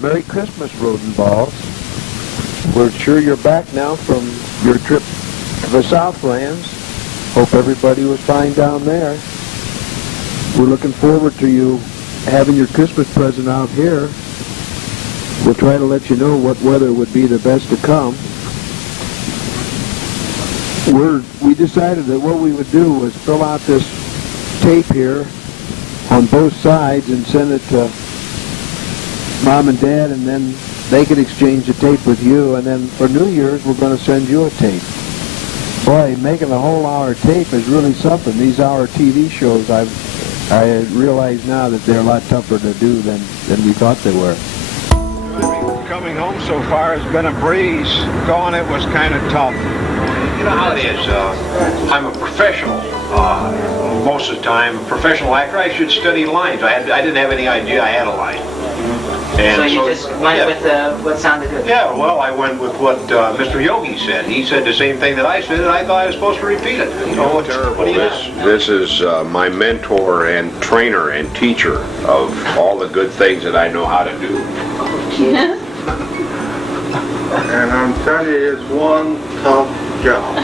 Merry Christmas, Rolden Balls. We're sure you're back now from your trip to the Southlands. Hope everybody was fine down there. We're looking forward to you having your Christmas present out here. We'll try to let you know what weather would be the best to come. We decided that what we would do was fill out this tape here on both sides and send it to Mom and Dad, and then they could exchange the tape with you, and then for New Year's we're going to send you a tape. Boy, making a whole hour tape is really something. These hour TV shows, I realize now that they're a lot tougher to do than we thought they were. Coming home so far has been a breeze. Going it was kind of tough. You know how it is. I'm a professional. Most of the time, a professional actor. I should study lines. I didn't have any idea I had a line. And so you just went with what sounded good? Yeah, well, I went with what Mr. Yogi said. He said the same thing that I said, and I thought I was supposed to repeat it. Oh, terrible. This is my mentor and trainer and teacher of all the good things that I know how to do. And I'm telling you, it's one tough job.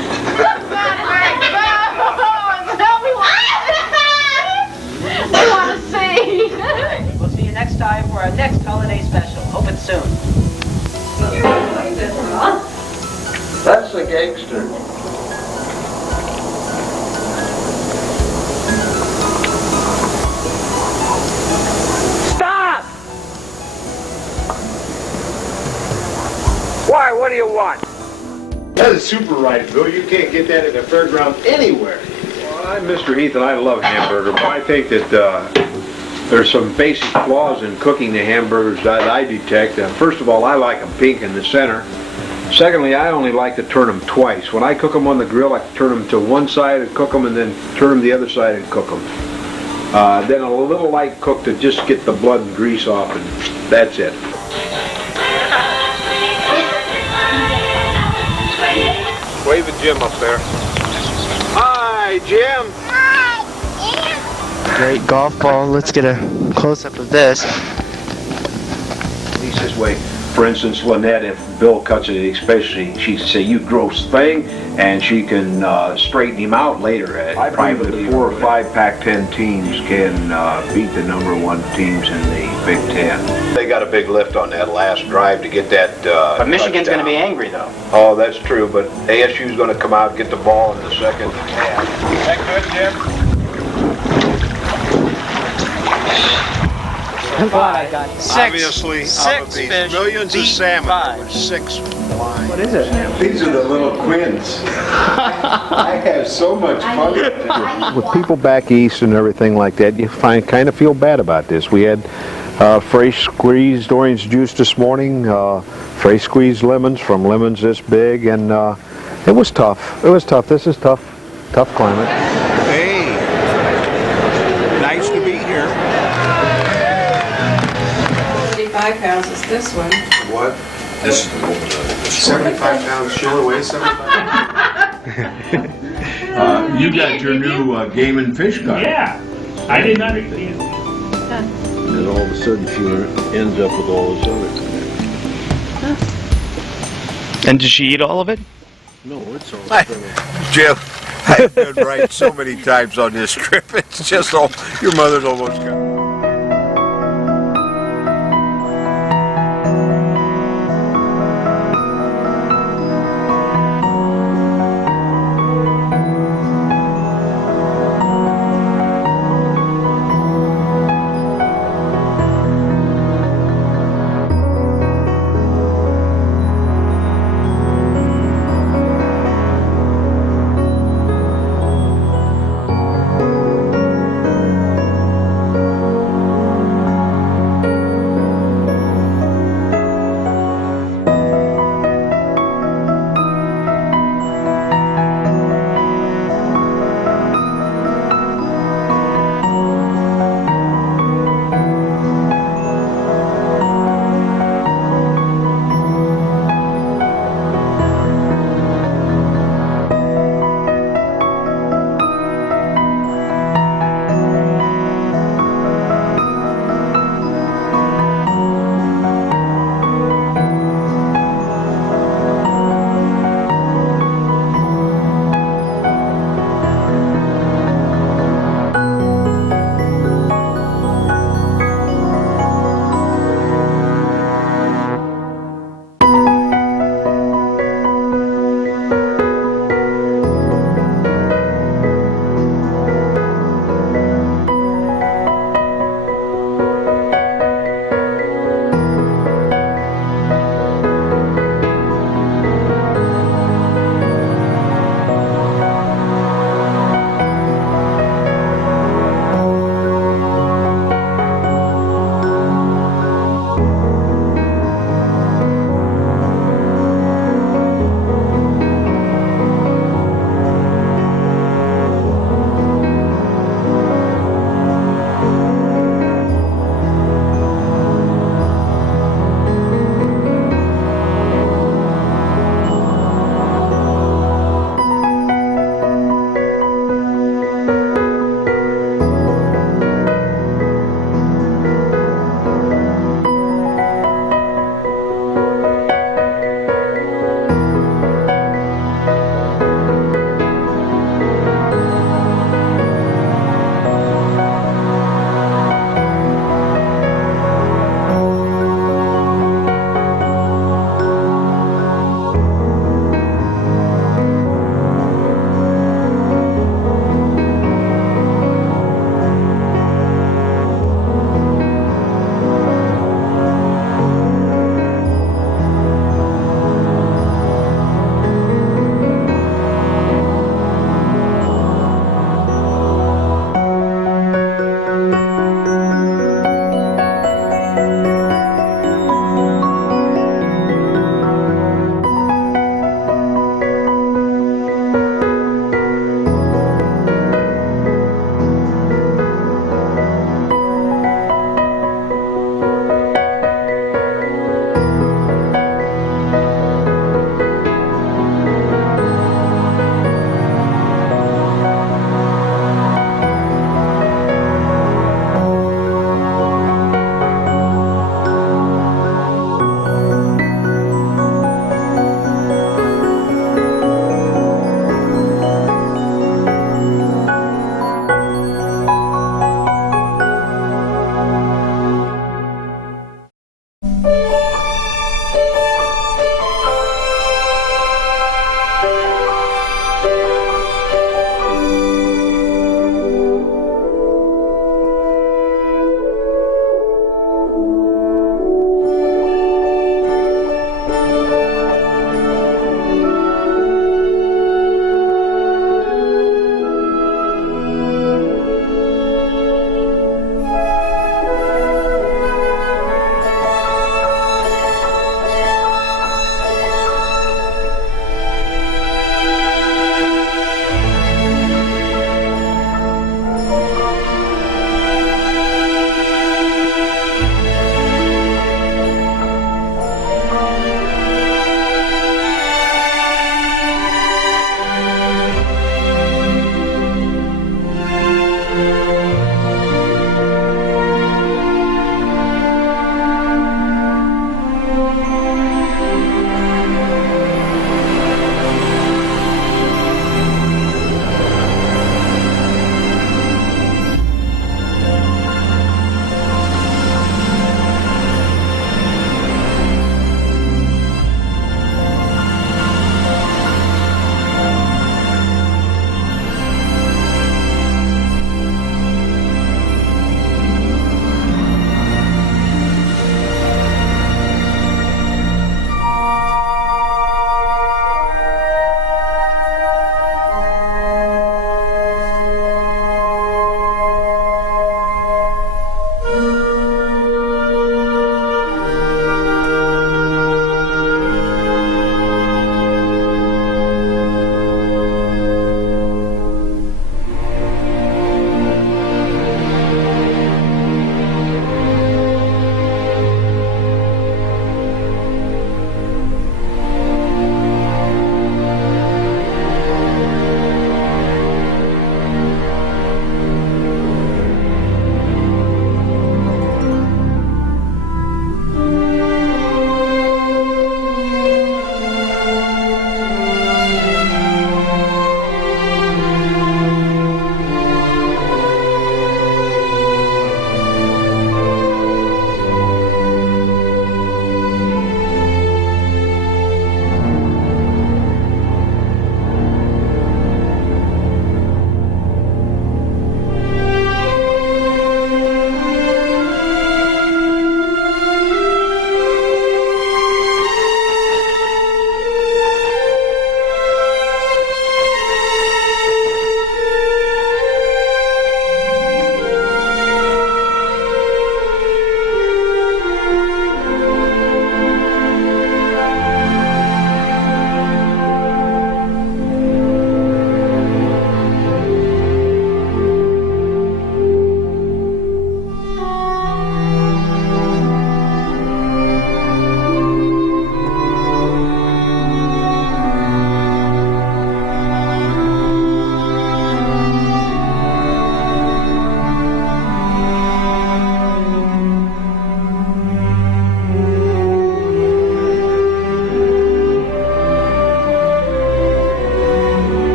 I want to see. We'll see you next time for our next holiday special. Hope it's soon. That's the gangster. Stop! Why? What do you want? That is super right, Bill. You can't get that at the fairground anywhere. Well, I'm Mr. Heath, and I love hamburger, but I think that there's some basic flaws in cooking the hamburgers that I detect. First of all, I like them pink in the center. Secondly, I only like to turn them twice. When I cook them on the grill, I turn them to one side and cook them, and then turn them the other side and cook them. Then a little light cook to just get the blood and grease off, and that's it. Wave at Jim up there. Hi, Jim. Great golf ball. Let's get a close-up of this. He's this way. For instance, Lynette, if Bill cuts it, especially, she can say, "You gross thing," and she can straighten him out later. I believe that 4 or 5 Pac-10 teams can beat the #1 teams in the Big Ten. They got a big lift on that last drive to get that But Michigan's going to be angry, though. Oh, that's true, but ASU's going to come out and get the ball in the second half. Is that good, Jim? Obviously, out of these millions of salmon, there were 6 flying. What is it? These are the little quins. I have so much fun with them. With people back east and everything like that, you kind of feel bad about this. We had fresh squeezed orange juice this morning, fresh squeezed lemons from lemons this big, and it was tough. It was tough. This is tough climate. Hey, nice to be here. 75 pounds is this one. What? This is the old 75 pounds short weight, 75? You got your new game and fish gun. Yeah, I did not understand. And then all of a sudden she ends up with all this other. And did she eat all of it? No, it's all Jim, I've been right so many times on this trip. It's just all, your mother's almost got.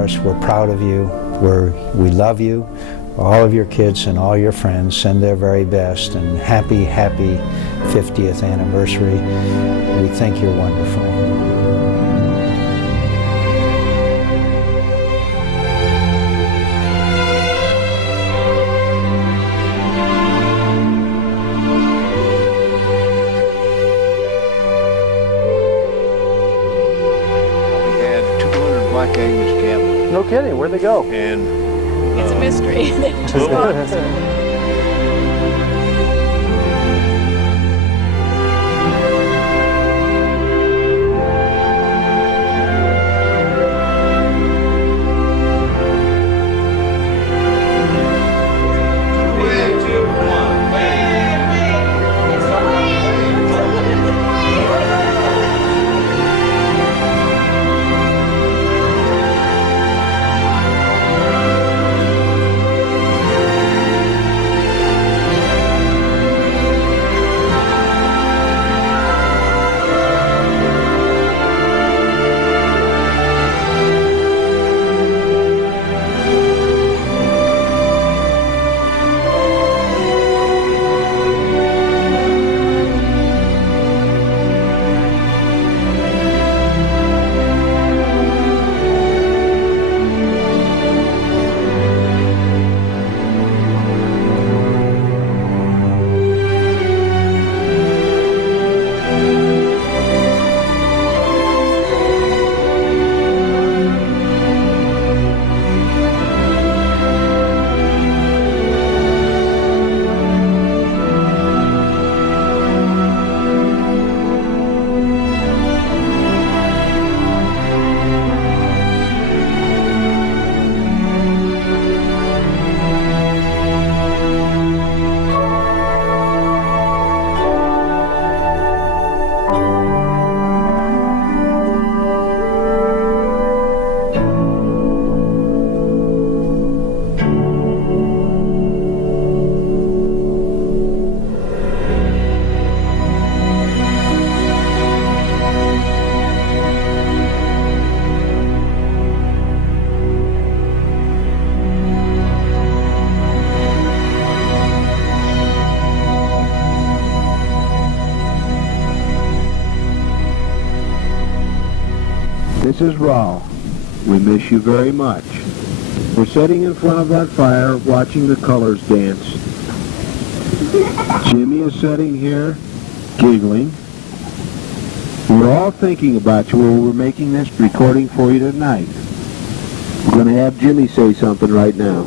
Doris. We're proud of you. We love you. All of your kids and all your friends send their very best, and happy 50th anniversary. We think you're wonderful. We had 200 Black Angus cattle, No kidding. Where'd they go? and It's a mystery. They just lost. This is Rol. We miss you very much. We're sitting in front of that fire watching the colors dance. Jimmy is sitting here giggling. We're all thinking about you while we're making this recording for you tonight. We're going to have Jimmy say something right now.